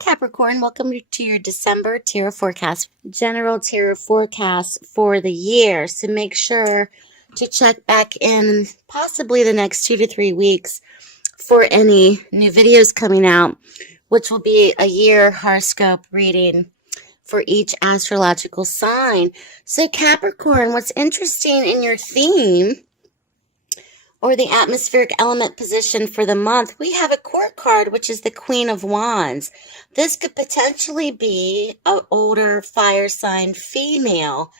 Capricorn, welcome to your December tarot forecast, general tarot forecast for the year. So make sure to check back in possibly the next 2 to 3 weeks for any new videos coming out, which will be a year horoscope reading for each astrological sign. So Capricorn, what's interesting in your theme or the atmospheric element position for the month, we have a court card, which is the Queen of Wands. This could potentially be an older fire sign female.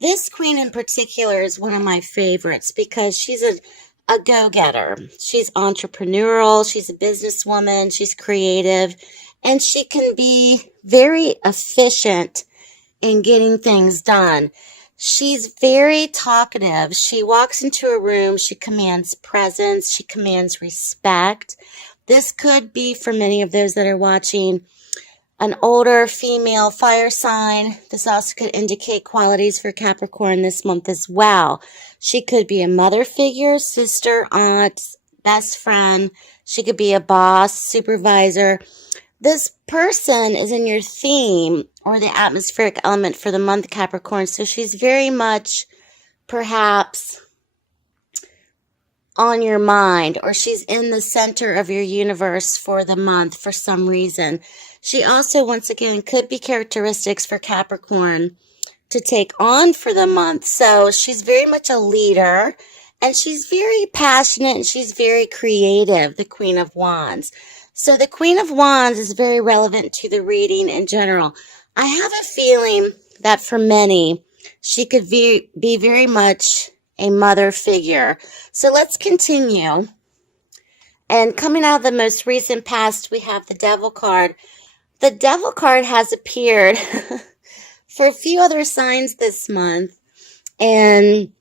This queen in particular is one of my favorites because she's a go-getter. She's entrepreneurial, she's a businesswoman, she's creative, and she can be very efficient in getting things done. She's very talkative. She walks into a room, she commands presence, she commands respect. This could be, for many of those that are watching, an older female fire sign. This also could indicate qualities for Capricorn this month as well. She could be a mother figure, sister, aunt, best friend. She could be a boss, supervisor. This person is in your theme or the atmospheric element for the month, Capricorn. So she's very much perhaps on your mind, or she's in the center of your universe for the month for some reason. She also, once again, could be characteristics for Capricorn to take on for the month. So she's very much a leader, and she's very passionate, and she's very creative, the Queen of Wands. So the Queen of Wands is very relevant to the reading in general. I have a feeling that for many, she could be very much a mother figure. So let's continue. And coming out of the most recent past, we have the Devil card. The Devil card has appeared for a few other signs this month. And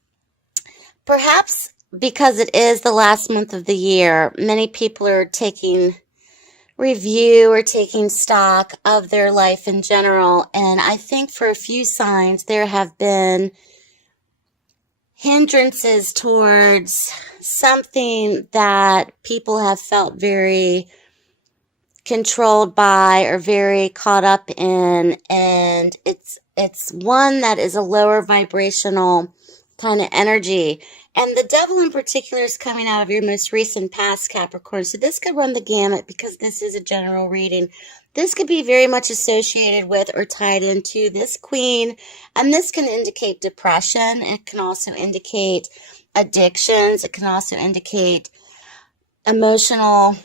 perhaps because it is the last month of the year, many people are taking review or taking stock of their life in general. And I think for a few signs, there have been hindrances towards something that people have felt very controlled by or very caught up in. And it's one that is a lower vibrational kind of energy. And the Devil in particular is coming out of your most recent past, Capricorn. So this could run the gamut because this is a general reading. This could be very much associated with or tied into this queen. And this can indicate depression. It can also indicate addictions. It can also indicate emotional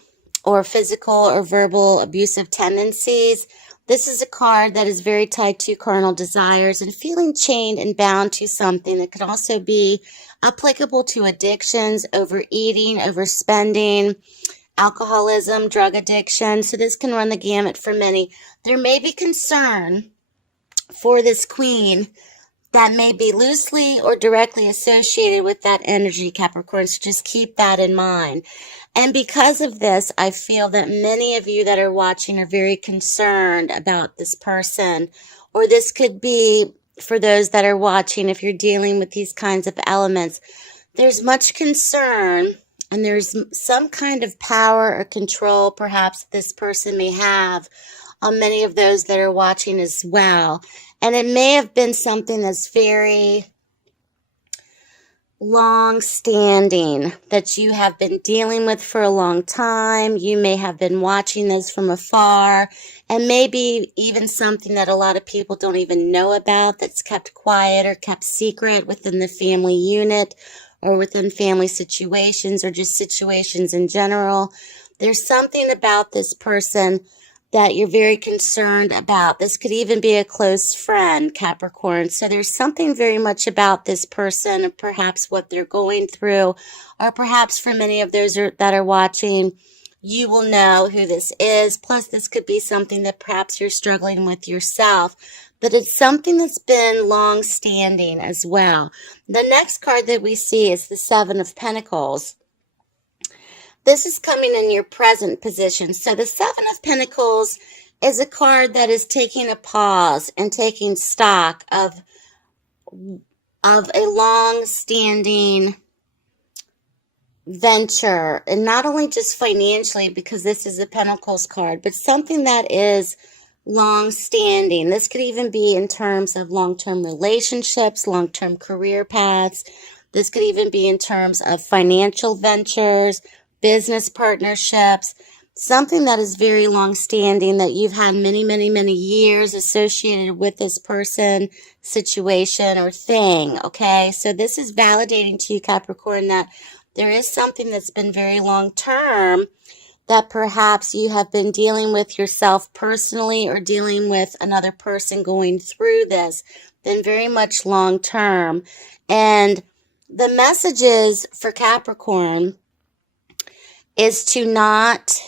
or physical or verbal abusive tendencies. This is a card that is very tied to carnal desires and feeling chained and bound to something. That could also be applicable to addictions, overeating, overspending, alcoholism, drug addiction. So this can run the gamut for many. There may be concern for this queen that may be loosely or directly associated with that energy, Capricorn. So just keep that in mind. And because of this, I feel that many of you that are watching are very concerned about this person. Or this could be, for those that are watching, if you're dealing with these kinds of elements, there's much concern and there's some kind of power or control perhaps this person may have on many of those that are watching as well. And it may have been something that's very long-standing that you have been dealing with for a long time. You may have been watching this from afar, and maybe even something that a lot of people don't even know about, that's kept quiet or kept secret within the family unit or within family situations or just situations in general. There's something about this person that you're very concerned about. This could even be a close friend, Capricorn. So there's something very much about this person, perhaps what they're going through, or perhaps for many of those that are watching, you will know who this is. Plus, this could be something that perhaps you're struggling with yourself, but it's something that's been long-standing as well. The next card that we see is the Seven of Pentacles. This is coming in your present position. So the Seven of Pentacles is a card that is taking a pause and taking stock of a long-standing venture, and not only just financially, because this is a Pentacles card, but something that is long-standing. This could even be in terms of long-term relationships, long-term career paths. This could even be in terms of financial ventures, business partnerships, something that is very long-standing that you've had many, many, many years associated with this person, situation, or thing, okay? So this is validating to you, Capricorn, that there is something that's been very long-term that perhaps you have been dealing with yourself personally or dealing with another person going through this, been very much long-term. And the messages for Capricorn is to not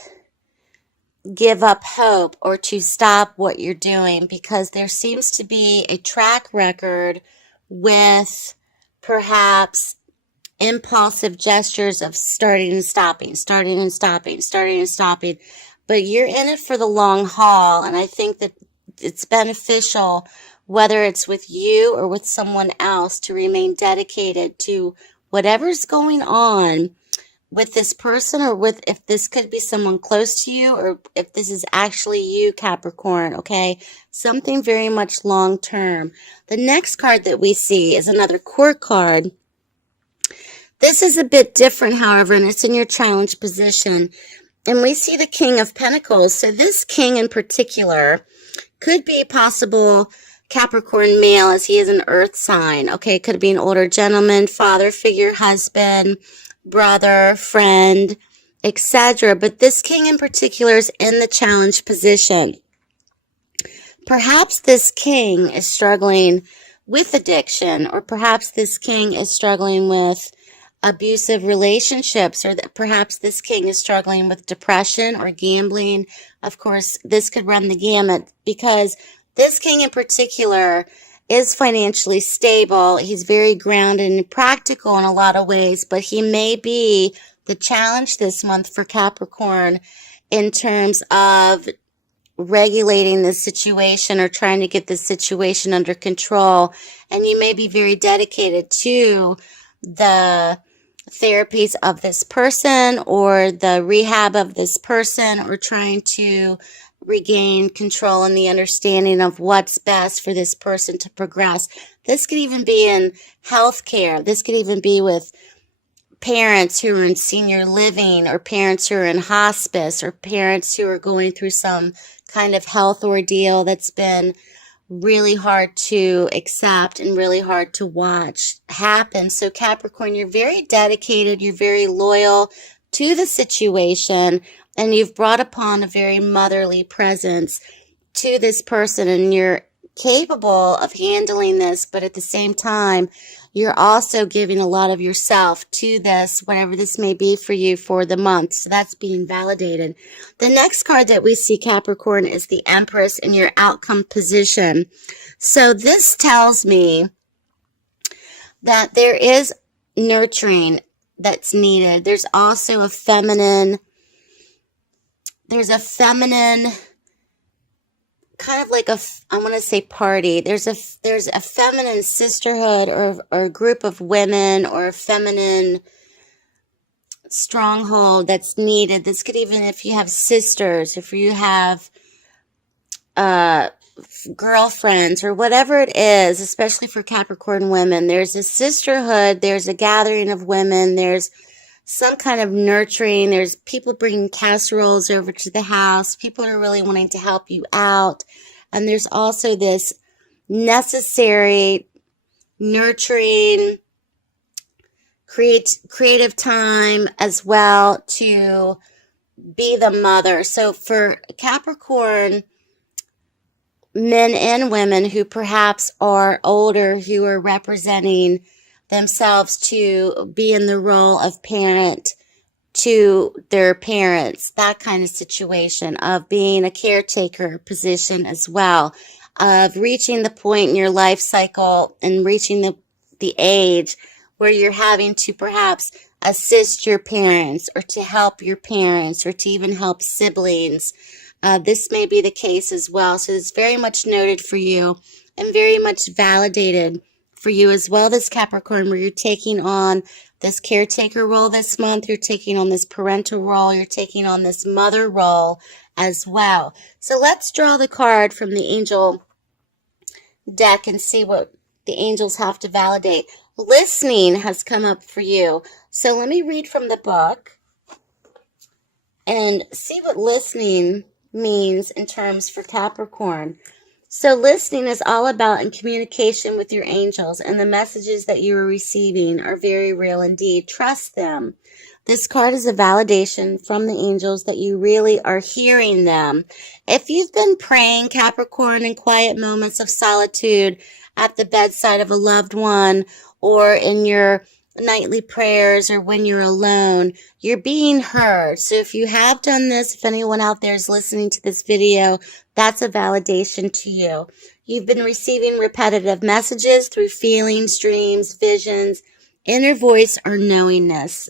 give up hope or to stop what you're doing, because there seems to be a track record with perhaps impulsive gestures of starting and stopping, starting and stopping, starting and stopping. But you're in it for the long haul, and I think that it's beneficial, whether it's with you or with someone else, to remain dedicated to whatever's going on with this person, or with, if this could be someone close to you, or if this is actually you, Capricorn, okay? Something very much long term. The next card that we see is another court card. This is a bit different, however, and it's in your challenge position. And we see the King of Pentacles. So this king in particular could be a possible Capricorn male, as he is an earth sign. Okay, it could be an older gentleman, father figure, husband, brother, friend, etc. But this king in particular is in the challenge position. Perhaps this king is struggling with addiction, or perhaps this king is struggling with abusive relationships, or that perhaps this king is struggling with depression or gambling. Of course, this could run the gamut, because this king in particular is financially stable. He's very grounded and practical in a lot of ways, but he may be the challenge this month for Capricorn in terms of regulating the situation or trying to get the situation under control. And you may be very dedicated to the therapies of this person, or the rehab of this person, or trying to regain control and the understanding of what's best for this person to progress. This could even be in healthcare. This could even be with parents who are in senior living, or parents who are in hospice, or parents who are going through some kind of health ordeal that's been really hard to accept and really hard to watch happen. So Capricorn, you're very dedicated, you're very loyal to the situation, and you've brought upon a very motherly presence to this person, and you're capable of handling this, but at the same time, you're also giving a lot of yourself to this, whatever this may be for you for the month. So that's being validated. The next card that we see, Capricorn, is the Empress in your outcome position. So this tells me that there is nurturing that's needed. There's also a feminine, kind of like I want to say party. There's a feminine sisterhood, or a group of women, or a feminine stronghold that's needed. This could even, if you have sisters, if you have girlfriends, or whatever it is, especially for Capricorn women, there's a sisterhood, there's a gathering of women, there's some kind of nurturing, there's people bringing casseroles over to the house, people are really wanting to help you out, and there's also this necessary nurturing, creative time as well to be the mother. So for Capricorn men and women who perhaps are older, who are representing themselves to be in the role of parent to their parents, that kind of situation, of being a caretaker position as well, of reaching the point in your life cycle and reaching the age where you're having to perhaps assist your parents, or to help your parents, or to even help siblings. This may be the case as well. So it's very much noted for you and very much validated for you as well, this Capricorn, where you're taking on this caretaker role this month. You're taking on this parental role. You're taking on this mother role as well. So let's draw the card from the angel deck and see what the angels have to validate. Listening has come up for you. So let me read from the book and see what listening means in terms for Capricorn. So listening is all about in communication with your angels, and the messages that you are receiving are very real indeed. Trust them. This card is a validation from the angels that you really are hearing them. If you've been praying, Capricorn, in quiet moments of solitude at the bedside of a loved one, or in your nightly prayers, or when you're alone, you're being heard. So if you have done this, if anyone out there is listening to this video, that's a validation to you. You've been receiving repetitive messages through feelings, dreams, visions, inner voice, or knowingness.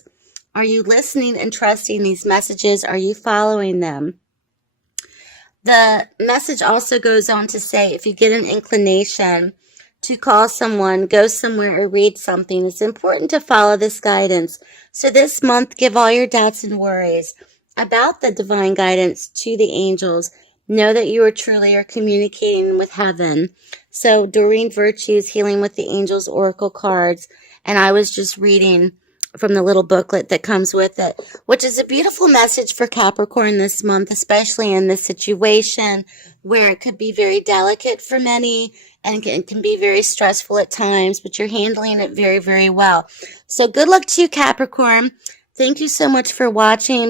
Are you listening and trusting these messages? Are you following them? The message also goes on to say, if you get an inclination to call someone, go somewhere, or read something, it's important to follow this guidance. So this month, give all your doubts and worries about the divine guidance to the angels. Know that you are communicating with heaven. So Doreen Virtue's Healing with the Angels Oracle cards, and I was just reading from the little booklet that comes with it, which is a beautiful message for Capricorn this month, especially in this situation where it could be very delicate for many and it can be very stressful at times, but you're handling it very, very well. So good luck to you, Capricorn. Thank you so much for watching.